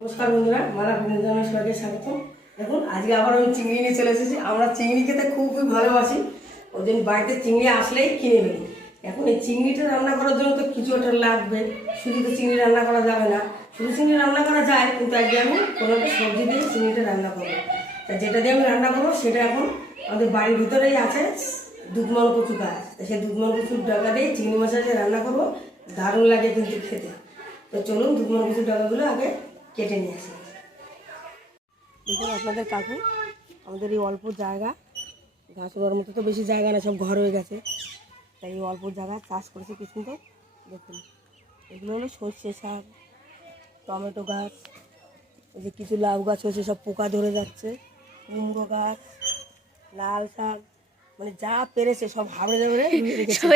নমস্কার বন্ধুরা মালা বৃন্দাবনের সবাইকে স্বাগত দেখুন, আজকে আবার আমি চিংড়ি নিয়ে চলে এসেছি। আমরা চিংড়ি খেতে খুবই ভালোবাসি। ওই জন্য বাড়িতে চিংড়ি আসলেই কিনে নিই এখন এই চিংড়িটা রান্না করার জন্য তো কিছু একটা লাগবে। শুধু তো চিংড়ি রান্না করা যাবে না। শুধু চিংড়ি রান্না করা যায়, কিন্তু আজকে আমি কোনো একটা সবজি দিয়ে চিংড়িটা রান্না করব। তা যেটা দিয়ে আমি রান্না করব, সেটা এখন আমাদের বাড়ির ভিতরেই আছে দুধমন কচু গাছ সেই দুধমন কচুর ডাকা দিয়ে চিংড়ি মাছ রান্না করব। দারুণ লাগে কিন্তু খেতে। তো চলুন দুধমন কচুর ডাকাগুলো আগে কেটে নিয়ে আসি। দেখুন আপনাদের কাকু আমাদের এই অল্প জায়গা গাছ রোয়ার মতো তো বেশি জায়গা না সব ঘর হয়ে গেছে। তাই এই অল্প জায়গা চাষ করেছে কি সুন্দর দেখুন। এগুলো হলো সর্ষে শাক টমেটো গাছ এই যে কিছু লাউ গাছ হয়েছে সব পোকা ধরে যাচ্ছে। কুমড়ো গাছ লাল শাক মানে যা পেরেছে সব হাবড়ে ধরে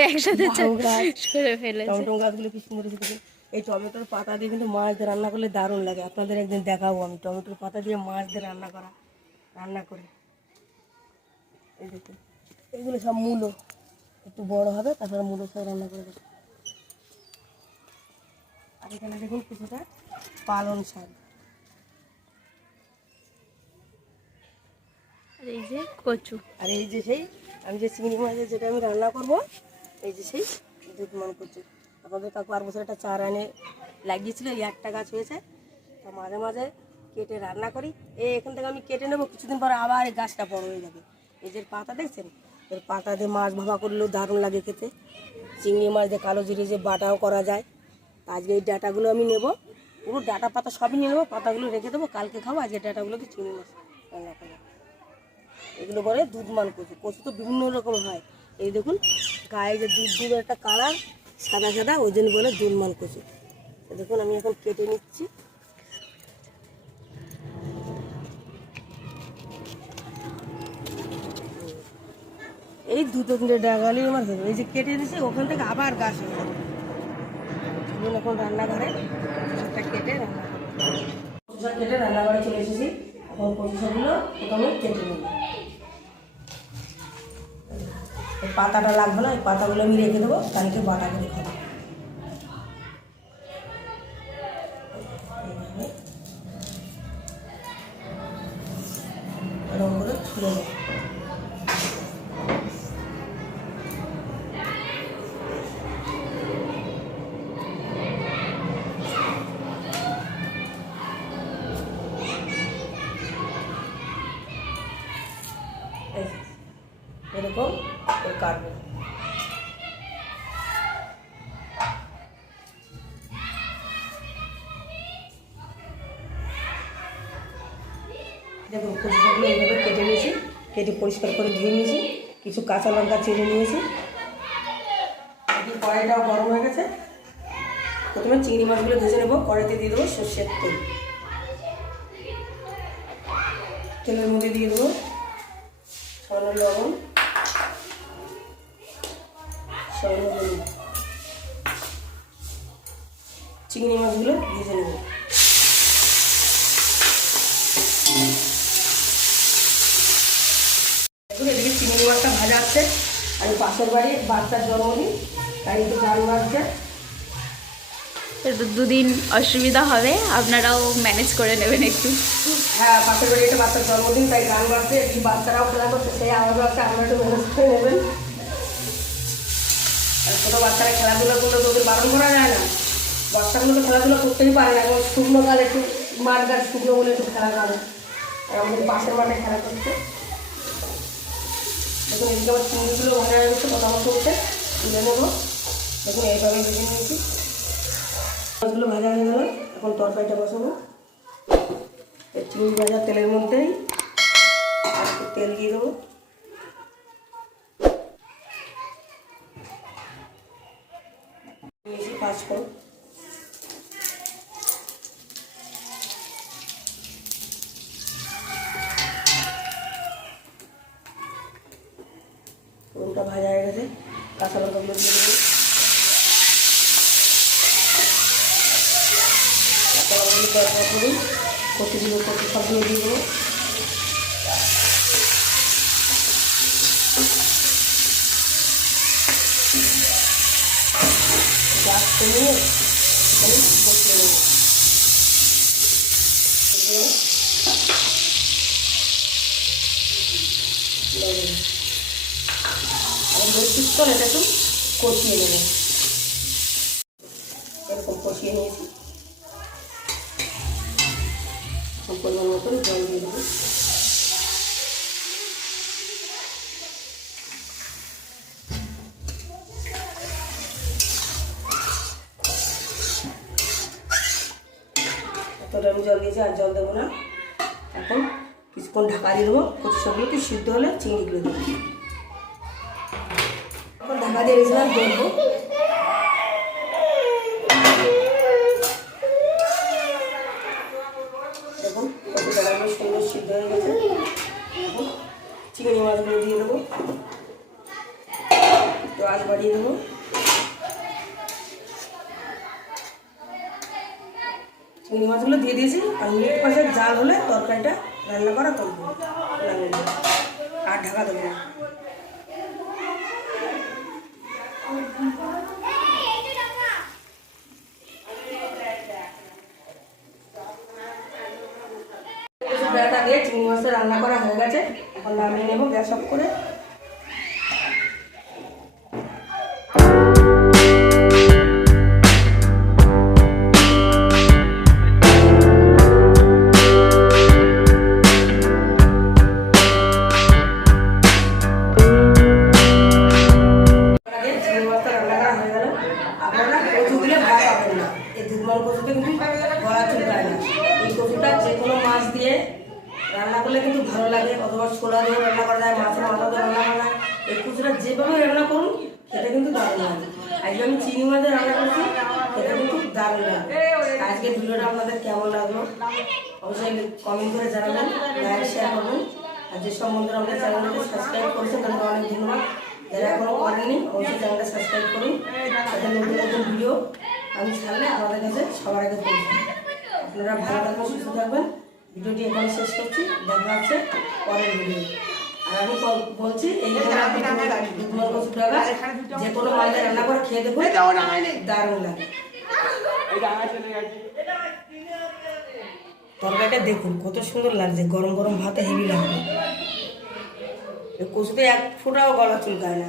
একসাথে গাছ টমেটো গাছগুলো কি সুন্দর হয়েছে এই টমেটোর পাতা দিয়ে কিন্তু মাছ দিয়ে রান্না করলে দারুণ লাগে। আপনাদের একদিন দেখাবো আমি টমেটোর পাতা দিয়ে মাছ দিয়ে রান্না করা রান্না করে। এই দেখুন এগুলো সব মূলো। একটু বড় হবে তারপরে মূলো সব রান্না করে দেবো। আর এখানে দেখুন কিছুটা পালন শাক। আর এই যে কচু। আর এই যে সেই আমি যে চিংড়ি মাছের যেটা আমি রান্না করব এই যে সেই দুধ মান করছি আপনাদের কাকু আর বছর একটা চারা এনে লাগিয়েছিল, এই একটা গাছ হয়েছে। তা মাঝে মাঝে কেটে রান্না করি। এই এখান থেকে আমি কেটে নেব, কিছুদিন পরে আবার এই গাছটা বড় হয়ে যাবে। এই যে পাতা দেখছেন? এর পাতা দিয়ে মাছ ভাবা করলেও দারুণ লাগে খেতে। চিংড়ি মাছ দিয়ে কালো জিরে যে বাটাও করা যায়। আজকে এই ডাটাগুলো আমি নেব। পুরো ডাটা পাতা সবই নিয়ে নেব, পাতাগুলো রেখে দেবো, কালকে খাব, আজকে ডাটাগুলোকে চিংড়ি মাছ রান্না করব। এগুলো বলে দুধমান কচু। কচু তো বিভিন্ন রকম হয়। এই দেখুন, গায়ে যে দুধ দুধের একটা কালার সাদা সাদা, ওই জন্য বলে দুধমান কচু। দেখুন, আমি এখন কেটে নিচ্ছি। এই দুটো তিনটে ডাগালি আমার যাবে। এই যে কেটে দিয়েছি, ওখান থেকে আবার গাছ হয়ে যাবে এখন রান্নাঘরে কেটে রান্না কেটে রান্নাঘরে চলে এসেছি। এখন কচু প্রথমে কেটে নেব পাতাটা লাগবে না এই পাতাগুলো আমি রেখে দেবো কালকে বাটা করে খাব। কাটবো কেটে নিয়েছি, কেটে পরিষ্কার করে ধুয়ে নিয়েছি, কিছু কাঁচা লঙ্কা চিড়ে নিয়েছি। কড়াইটাও গরম হয়ে গেছে। প্রথমে চিংড়ি মাছগুলো ভেজে নেব, কড়াইতে দিয়ে দেবো সর্ষের তেল। তেলের মধ্যে দিয়ে দেবো সামান্য লবণ। সামান্য চিংড়ি মাছগুলো ভেজে নেব। এদিকে চিংড়ি মাছটা ভাজা আছে। আমি পাশের বাড়ি বাচ্চার জন্মদিন তাই একটু গান বাজছে দুদিন অসুবিধা হবে আপনারাও ম্যানেজ করে নেবেন একটু। হ্যাঁ পাশের বাড়ি একটা বাচ্চার জন্মদিন তাই গান বাজছে একটু বাচ্চারাও খেলা করছে সেই আওয়াজও আছে আমরা একটু ম্যানেজ করে নেবেন। ছোটো বাচ্চারা খেলাধুলা করলে তো ওদের বারণ করা যায় না। বাচ্চাগুলো তো খেলাধুলা করতেই পারে না এখন শুকনো কাল একটু মাঠ গাছ শুকনো বলে একটু খেলা করে। আর আমাদের পাশের মাঠে খেলা করছে। দেখুন, এদিকে আমার চিংড়িগুলো হয়ে গেছে কথা মতো উঠে তুলে নেব। দেখুন এইভাবে ভেজে নিয়েছি। মাছগুলো ভাজা হয়ে গেল, এখন তরকারিটা বসাবো। এই চিংড়ি ভাজা তেলের মধ্যেই। তেল দিয়ে দেবো। নিয়েছি পাঁচ ফোড়ন ফোড়নটা ভাজা হয়ে গেছে, কাঁচা লঙ্কাগুলো দিয়ে দেবো কাঁচা লঙ্কাগুলো দরকার করুন কচু কচু সবগুলো দিয়ে দেবো গ্যাস কমিয়ে এখানে বসিয়ে নেব তো এটা একটু কষিয়ে নেব এরকম কষিয়ে নিয়েছি পরিমাণ মতন জল দিয়ে দেবো আমি জল দিয়েছি আর জল দেবো না এখন কিছুক্ষণ ঢাকা দিয়ে দেবো। কচু সবগুলো একটু সিদ্ধ হলে চিংড়িগুলো দেবো। এখন ঢাকা দিয়ে রেখেছিলাম দেখব দেখুন সিদ্ধ হয়ে গেছে। চিংড়ি মাছগুলো দিয়ে দেবো। একটু আজ বাড়িয়ে দেবো। চিংড়ি মাছগুলো দিয়ে দিয়েছি। আর মিনিট পাশের জাল হলে তরকারিটা রান্না করা করব আর ঢাকা দেবো না। ছোলা দিয়ে রান্না করা যায়, মাছের মাথা দিয়ে রান্না করা যায়। এই কচুটা যেভাবে রান্না করুন সেটা কিন্তু দারুণ লাগে আজকে আমি চিনি মাছ রান্না করছি, সেটা কিন্তু দারুণ লাগে আজকে ভিডিওটা আপনাদের কেমন লাগল? অবশ্যই কমেন্ট করে জানাবেন লাইক শেয়ার করবেন। আর যেসব বন্ধুরা আমাদের চ্যানেলটাকে সাবস্ক্রাইব করেছেন, তাদেরকে অনেক ধন্যবাদ। যারা এখনও করেননি, অবশ্যই চ্যানেলটা সাবস্ক্রাইব করুন। তাদের নতুন নতুন ভিডিও আমি ছাড়লে আমাদের কাছে সবার আগে আপনারা ভালো থাকবেন, সুস্থ থাকবেন। ভিডিওটি এখানে শেষ করছি। দেখা হচ্ছে পরের ভিডিও। আর আমি বলছি এই যে কোনো মাঝে রান্না করে খেয়ে দেখুন। দারুণ লাগে। তরকারিটা দেখুন কত সুন্দর লাগছে। গরম গরম ভাতে হেভি লাগবে কচুতে এক ফোঁটাও গলা চুলকায় না।